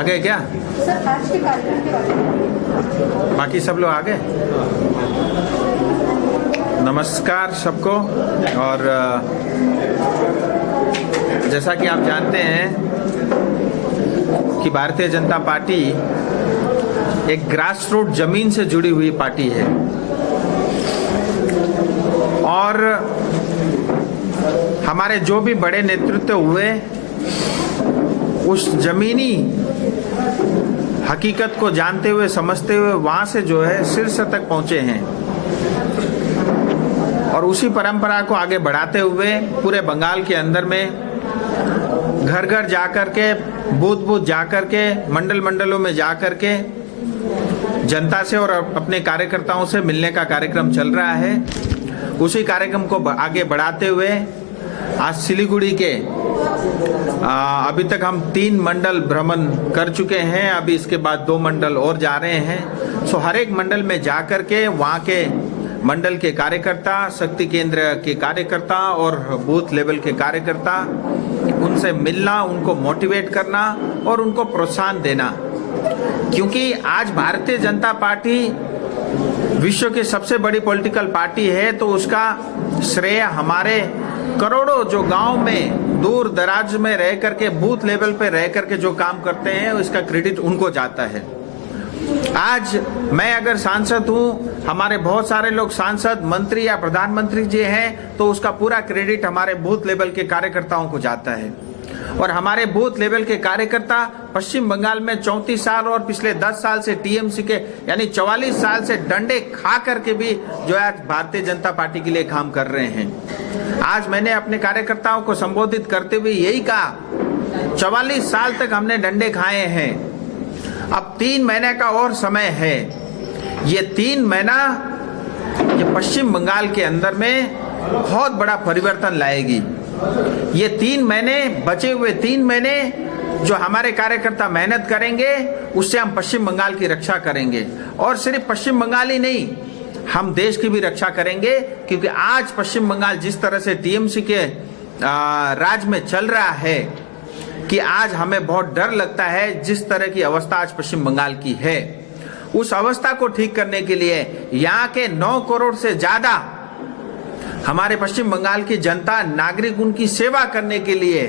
आ गए क्या? सर आज के कार्यक्रम के बारे में बाकी सब लोग आ गए? नमस्कार सबको। और जैसा कि आप जानते हैं कि भारतीय जनता पार्टी एक ग्रास रूट जमीन से जुड़ी हुई पार्टी है और हमारे जो भी बड़े नेतृत्व हुए उस जमीनी हकीकत को जानते हुए समझते हुए वहां से जो है शीर्ष तक पहुंचे हैं और उसी परंपरा को आगे बढ़ाते हुए पूरे बंगाल के अंदर में घर घर जाकर के बूथ बूथ जाकर के मंडल मंडलों में जाकर के जनता से और अपने कार्यकर्ताओं से मिलने का कार्यक्रम चल रहा है। उसी कार्यक्रम को आगे बढ़ाते हुए आज सिलीगुड़ी के अभी तक हम 3 मंडल भ्रमण कर चुके हैं। अभी इसके बाद 2 मंडल और जा रहे हैं। सो हर एक मंडल में जाकर के वहाँ के मंडल के कार्यकर्ता, शक्ति केंद्र के कार्यकर्ता और बूथ लेवल के कार्यकर्ता, उनसे मिलना, उनको मोटिवेट करना और उनको प्रोत्साहन देना, क्योंकि आज भारतीय जनता पार्टी विश्व की सबसे बड़ी पॉलिटिकल पार्टी है तो उसका श्रेय हमारे करोड़ों जो गांव में दूर दराज में रह करके बूथ लेवल पे रह करके जो काम करते हैं इसका क्रेडिट उनको जाता है। आज मैं अगर सांसद हूं, हमारे बहुत सारे लोग सांसद, मंत्री या प्रधानमंत्री जी हैं तो उसका पूरा क्रेडिट हमारे बूथ लेवल के कार्यकर्ताओं को जाता है। और हमारे बूथ लेवल के कार्यकर्ता पश्चिम बंगाल में 34 साल और पिछले 10 साल से टीएमसी के यानी 44 साल से डंडे खा करके भी जो है भारतीय जनता पार्टी के लिए काम कर रहे हैं। आज मैंने अपने कार्यकर्ताओं को संबोधित करते हुए यही कहा, 44 साल तक हमने डंडे खाए हैं, अब 3 महीने का और समय है। ये 3 महीना ये पश्चिम बंगाल के अंदर में बहुत बड़ा परिवर्तन लाएगी। ये 3 महीने, बचे हुए 3 महीने जो हमारे कार्यकर्ता मेहनत करेंगे उससे हम पश्चिम बंगाल की रक्षा करेंगे। और सिर्फ पश्चिम बंगाल ही नहीं, हम देश की भी रक्षा करेंगे, क्योंकि आज पश्चिम बंगाल जिस तरह से टीएमसी के राज में चल रहा है कि आज हमें बहुत डर लगता है जिस तरह की अवस्था आज पश्चिम बंगाल की है। उस अवस्था को ठीक करने के लिए यहाँ के 9 करोड़ से ज्यादा हमारे पश्चिम बंगाल की जनता, नागरिक, उनकी सेवा करने के लिए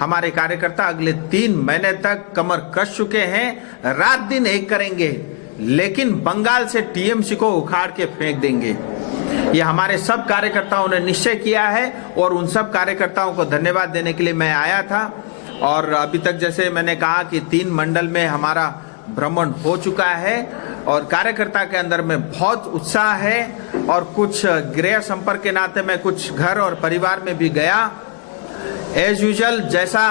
हमारे कार्यकर्ता अगले 3 महीने तक कमर कस चुके हैं। रात दिन एक करेंगे, लेकिन बंगाल से टीएमसी को उखाड़ के फेंक देंगे। ये हमारे सब कार्यकर्ताओं ने निश्चय किया है और उन सब कार्यकर्ताओं को धन्यवाद देने के लिए मैं आया था। और अभी तक जैसे मैंने कहा कि 3 मंडल में हमारा भ्रमण हो चुका है और कार्यकर्ता के अंदर में बहुत उत्साह है। और कुछ गृह संपर्क के नाते मैं कुछ घर और परिवार में भी गया। एज यूजुअल, जैसा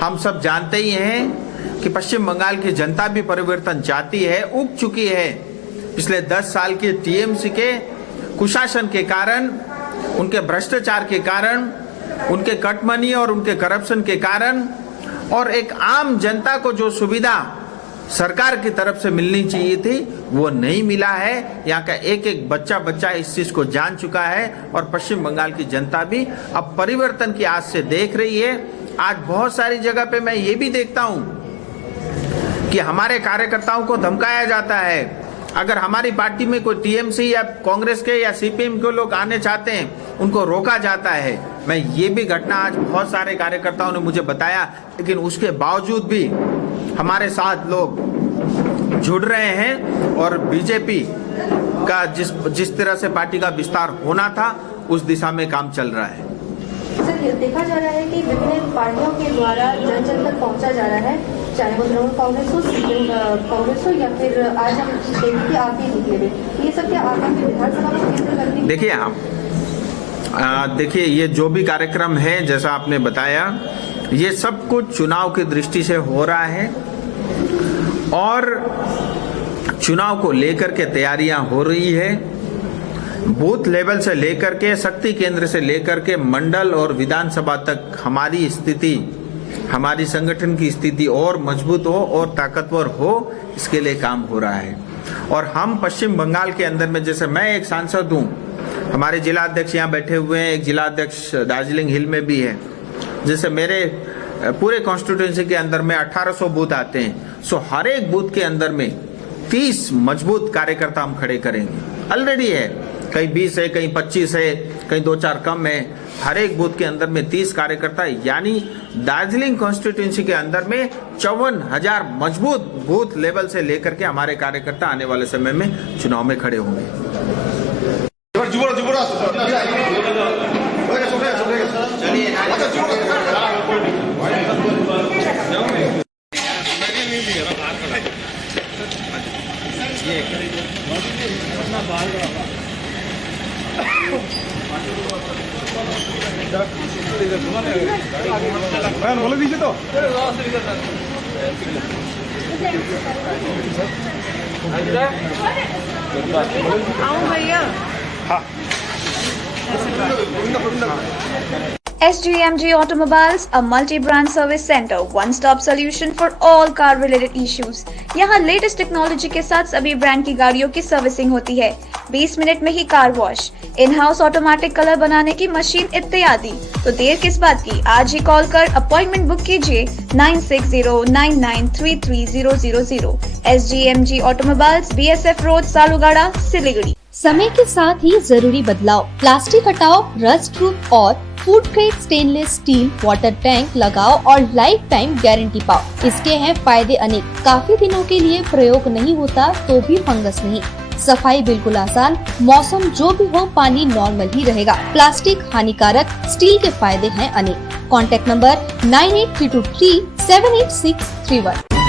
हम सब जानते ही हैं कि पश्चिम बंगाल की जनता भी परिवर्तन चाहती है, उग चुकी है। पिछले 10 साल के टीएमसी के कुशासन के कारण, उनके भ्रष्टाचार के कारण, उनके कटमनी और उनके करप्शन के कारण, और एक आम जनता को जो सुविधा सरकार की तरफ से मिलनी चाहिए थी वो नहीं मिला है। यहाँ का एक एक बच्चा इस चीज को जान चुका है और पश्चिम बंगाल की जनता भी अब परिवर्तन की आस से देख रही है। आज बहुत सारी जगह पे मैं ये भी देखता हूँ कि हमारे कार्यकर्ताओं को धमकाया जाता है। अगर हमारी पार्टी में कोई टीएमसी या कांग्रेस के या सीपीएम के लोग आने चाहते हैं, उनको रोका जाता है। मैं ये भी घटना आज बहुत सारे कार्यकर्ताओं ने मुझे बताया, लेकिन उसके बावजूद भी हमारे साथ लोग जुड़ रहे हैं और बीजेपी का जिस तरह से पार्टी का विस्तार होना था उस दिशा में काम चल रहा है। सर, ये देखा जा रहा है कि विभिन्न पार्टियों के द्वारा जन जन तक पहुंचा जा रहा है, चाहे वो तृणमूल कांग्रेस हो, सीपीएम कांग्रेस हो, या फिर आज हम देखें कि आप ही निकले हुए, ये सब क्या आगामी विधानसभा में केंद्र करने? देखिए देखिए ये जो भी कार्यक्रम है, जैसा आपने बताया, ये सब कुछ चुनाव की दृष्टि से हो रहा है और चुनाव को लेकर के तैयारियां हो रही है। बूथ लेवल से लेकर के, शक्ति केंद्र से लेकर के मंडल और विधानसभा तक हमारी स्थिति, हमारी संगठन की स्थिति और मजबूत हो और ताकतवर हो, इसके लिए काम हो रहा है। और हम पश्चिम बंगाल के अंदर में, जैसे मैं एक सांसद हूँ, हमारे जिला अध्यक्ष यहाँ बैठे हुए हैं, एक जिला अध्यक्ष दार्जिलिंग हिल में भी है, जैसे मेरे पूरे कॉन्स्टिट्यूंसी के अंदर में 1800 बूथ आते हैं। सो हर एक बूथ के अंदर में 30 मजबूत कार्यकर्ता हम खड़े करेंगे। ऑलरेडी है, कहीं 20 है, कहीं 25 है, कहीं 2-4 कम है। हर एक बूथ के अंदर में 30 कार्यकर्ता, यानी दार्जिलिंग कॉन्स्टिट्यूंसी के अंदर में 54,000 मजबूत बूथ लेवल से लेकर के हमारे कार्यकर्ता आने वाले समय में चुनाव में खड़े होंगे। बोले दीजिए तो SGMG Automobiles, a multi-brand service center, one-stop solution for all car-related issues. यहाँ लेटेस्ट टेक्नोलॉजी के साथ सभी ब्रांड की गाड़ियों की सर्विसिंग होती है। 20 मिनट में ही car wash, in house automatic colour बनाने की मशीन इत्यादि। तो देर किस बात की, आज ही कॉल कर अपॉइंटमेंट बुक कीजिए 9609933000। SGMG Automobiles, BSF road, Salugara, Siliguri. समय के साथ ही जरूरी बदलाव, प्लास्टिक हटाओ, रस्ट प्रूफ और food grade stainless steel water tank लगाओ और लाइफ टाइम गारंटी पाओ। इसके हैं फायदे अनेक। काफी दिनों के लिए प्रयोग नहीं होता तो भी फंगस नहीं, सफाई बिल्कुल आसान, मौसम जो भी हो पानी नॉर्मल ही रहेगा। प्लास्टिक हानिकारक, स्टील के फायदे हैं अनेक। Contact number 9832378631।